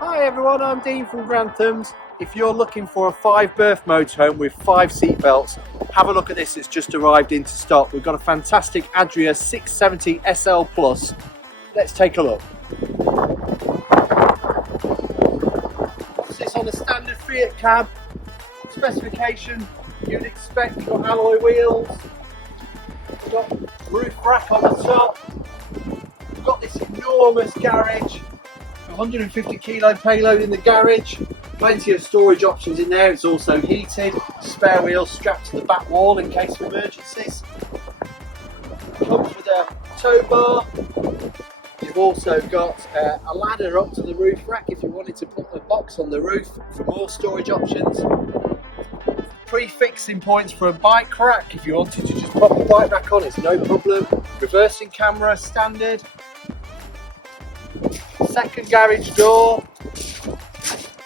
Hi everyone, I'm Dean from Granthams. If you're looking for a 5-berth motorhome with 5 seat belts, have a look at this. It's just arrived into stock. We've got a fantastic Adria 670 SL Plus. Let's take a look. Sits on a standard Fiat cab. Specification you'd expect. You've got alloy wheels. We've got roof rack on the top. We've got this enormous garage. 150 kilo payload in the garage, plenty of storage options in there. It's also heated, spare wheels strapped to the back wall in case of emergencies. Comes with a tow bar. You've also got a ladder up to the roof rack if you wanted to put a box on the roof for more storage options. Pre-fixing points for a bike rack if you wanted to just pop a bike rack on, it's no problem. Reversing camera standard. Second garage door.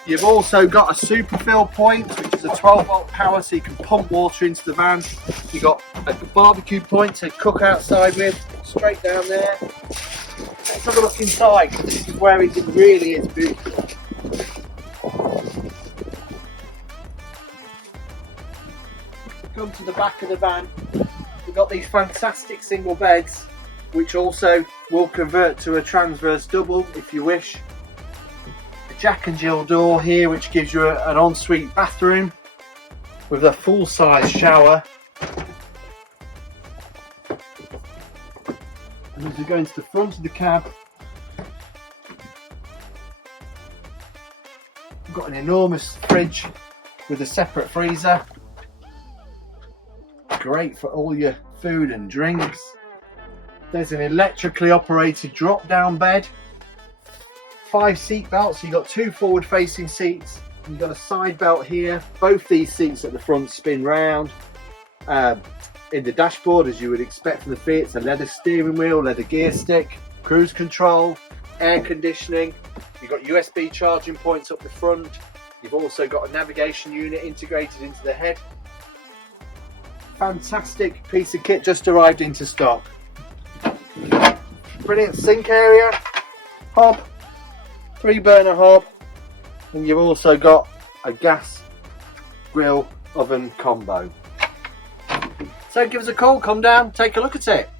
You've also got a super fill point, which is a 12-volt power, so you can pump water into the van. You've got a barbecue point to cook outside with, straight down there. Let's have a look inside, because this is where it really is beautiful. Come to the back of the van. We've got these fantastic single beds, which also will convert to a transverse double if you wish. A Jack and Jill door here, which gives you an ensuite bathroom with a full-size shower. And as we go into the front of the cab, we've got an enormous fridge with a separate freezer. Great for all your food and drinks. There's an electrically operated drop-down bed, 5 seat belts, so you've got 2 forward-facing seats, you've got a side belt here. Both these seats at the front spin round. In the dashboard, as you would expect from the Fiat, it's a leather steering wheel, leather gear stick, cruise control, air conditioning. You've got USB charging points up the front. You've also got a navigation unit integrated into the head. Fantastic piece of kit just arrived into stock. Brilliant sink area, hob, 3-burner hob, and you've also got a gas grill oven combo. So give us a call, come down, take a look at it.